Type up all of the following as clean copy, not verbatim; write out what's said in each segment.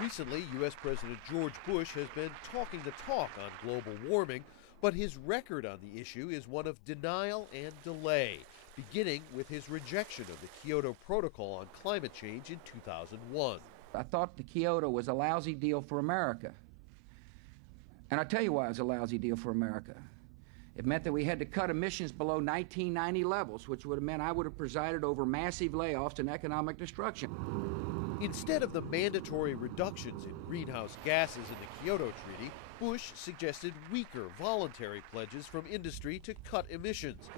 Recently, U.S. President George Bush has been talking the talk on global warming, but his record on the issue is one of denial and delay, beginning with his rejection of the Kyoto Protocol on climate change in 2001. I thought the Kyoto was a lousy deal for America. And I'll tell you why it was a lousy deal for America. It meant that we had to cut emissions below 1990 levels, which would have meant I would have presided over massive layoffs and economic destruction. Instead of the mandatory reductions in greenhouse gases in the Kyoto Treaty, Bush suggested weaker voluntary pledges from industry to cut emissions,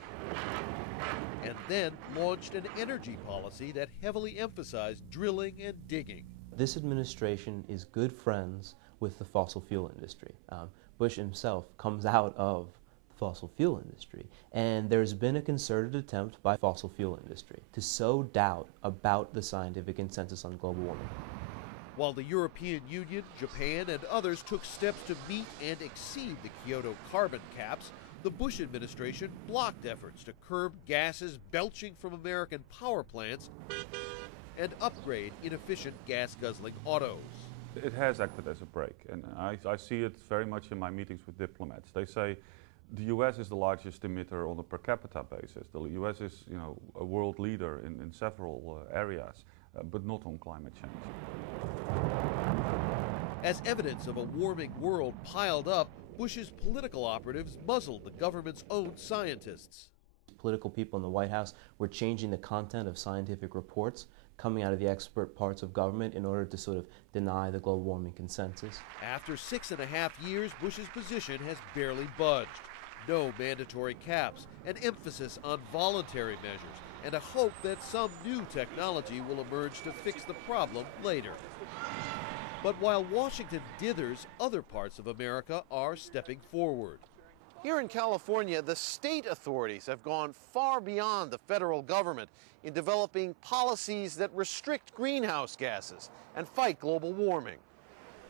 and then launched an energy policy that heavily emphasized drilling and digging. This administration is good friends with the fossil fuel industry. Bush himself comes out of the fossil fuel industry, and there's been a concerted attempt by the fossil fuel industry to sow doubt about the scientific consensus on global warming. While the European Union, Japan, and others took steps to meet and exceed the Kyoto carbon caps, the Bush administration blocked efforts to curb gases belching from American power plants and upgrade inefficient gas-guzzling autos. It has acted as a brake, and I see it very much in my meetings with diplomats. They say the U.S. is the largest emitter on a per capita basis. The U.S. is, a world leader in several areas, but not on climate change. As evidence of a warming world piled up, Bush's political operatives muzzled the government's own scientists. Political people in the White House were changing the content of scientific reports coming out of the expert parts of government in order to sort of deny the global warming consensus. After 6.5 years, Bush's position has barely budged. No mandatory caps, an emphasis on voluntary measures, and a hope that some new technology will emerge to fix the problem later. But while Washington dithers, other parts of America are stepping forward. Here in California, the state authorities have gone far beyond the federal government in developing policies that restrict greenhouse gases and fight global warming.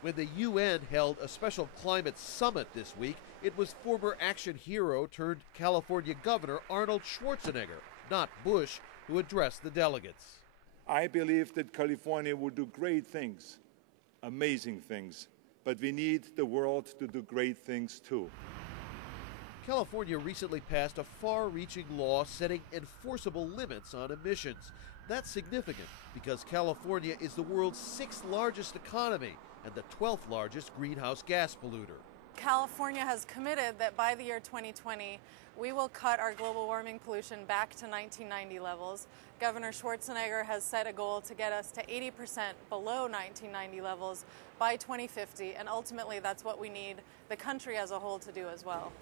When the UN held a special climate summit this week, it was former action hero turned California Governor Arnold Schwarzenegger, not Bush, who addressed the delegates. I believe that California will do great things, amazing things, but we need the world to do great things too. California recently passed a far-reaching law setting enforceable limits on emissions. That's significant because California is the world's 6th largest economy and the 12th largest greenhouse gas polluter. California has committed that by the year 2020, we will cut our global warming pollution back to 1990 levels. Governor Schwarzenegger has set a goal to get us to 80% below 1990 levels by 2050, and ultimately that's what we need the country as a whole to do as well.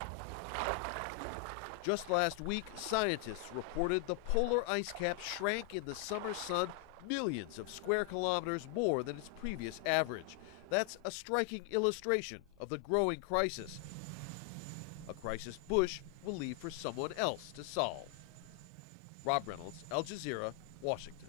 Just last week, scientists reported the polar ice cap shrank in the summer sun millions of square kilometers more than its previous average. That's a striking illustration of the growing crisis, a crisis Bush will leave for someone else to solve. Rob Reynolds, Al Jazeera, Washington.